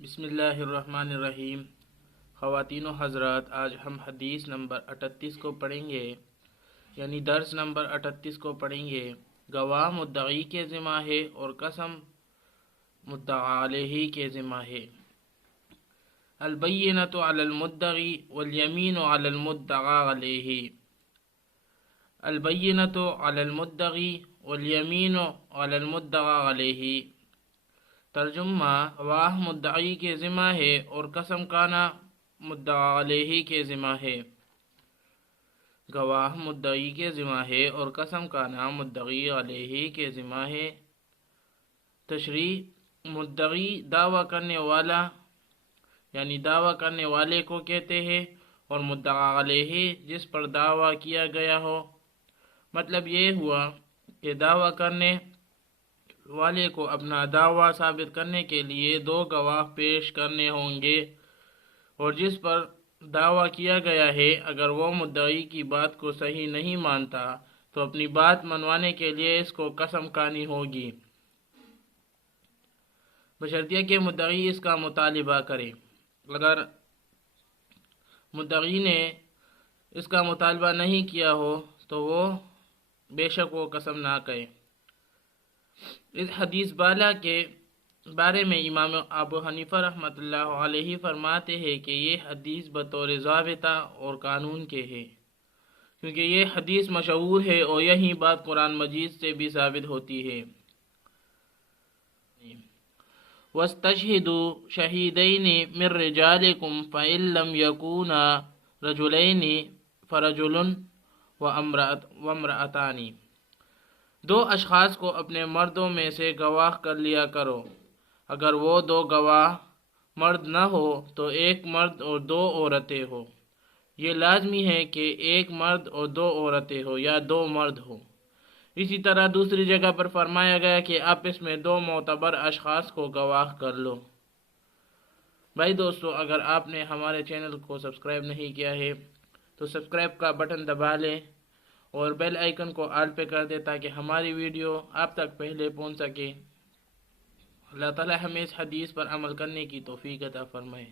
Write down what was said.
بسم اللہ الرحمن الرحیم۔ خواتین و حضرات، آج ہم حدیث نمبر 38 کو پڑھیں گے، یعنی درس نمبر 38 کو پڑھیں گے۔ گواہ مدعی کے ذمہ ہے اور قسم مدعا علیہ کے ذمہ ہے۔ البینۃ علی المدعی والیمین علی المدعا علیہ۔ البینۃ علی المدعی والیمین علی المدعا علیہ۔ ترجمہ: گواہ مدعی کے ذمہ ہے اور قسم کھانا مدعا علیہ کے ذمہ ہے۔ گواہ مدعی کے ذمہ ہے اور قسم کھانا مدعی علیہ کے ذمہ ہے۔ تشریح: مدعی دعویٰ کرنے والا یعنی دعویٰ کرنے والے کو کہتے ہیں، اور مدعا علیہ جس پر دعویٰ کیا گیا ہو۔ مطلب یہ ہوا کہ دعویٰ کرنے والے کو اپنا دعویٰ ثابت کرنے کے لیے دو گواہ پیش کرنے ہوں گے، اور جس پر دعویٰ کیا گیا ہے اگر وہ مدعی کی بات کو صحیح نہیں مانتا تو اپنی بات منوانے کے لیے اس کو قسم کھانی ہوگی، بشرطیہ کہ مدعی اس کا مطالبہ کرے۔ اگر مدعی نے اس کا مطالبہ نہیں کیا ہو تو بے شک وہ قسم نہ کہے۔ اس حدیث بالا کے بارے میں امام ابو حنیفہ رحمۃ اللہ علیہ فرماتے ہیں کہ یہ حدیث بطور ضابطہ اور قانون کے ہے، کیونکہ یہ حدیث مشہور ہے اور یہی بات قرآن مجید سے بھی ثابت ہوتی ہے۔ وَاسْتَشْهِدُوا شَهِيدَيْنِ مِنْ رِجَالِكُمْ فَإِنْ لَمْ يَكُونَا رَجُلَيْنِ فَرَجُلٌ وَامْرَأَتَانِ۔ دو اشخاص کو اپنے مردوں میں سے گواہ کر لیا کرو، اگر وہ دو گواہ مرد نہ ہو تو ایک مرد اور دو عورتیں ہو۔ یہ لازمی ہے کہ ایک مرد اور دو عورتیں ہو یا دو مرد ہو۔ اسی طرح دوسری جگہ پر فرمایا گیا کہ آپس میں دو معتبر اشخاص کو گواہ کر لو۔ بھائی دوستو، اگر آپ نے ہمارے چینل کو سبسکرائب نہیں کیا ہے تو سبسکرائب کا بٹن دبا لیں اور بیل آئیکن کو آل پہ کر دیں تاکہ ہماری ویڈیو آپ تک پہلے پہنچ سکے۔ اللہ تعالی ہمیں اس حدیث پر عمل کرنے کی توفیق عطا فرمائے۔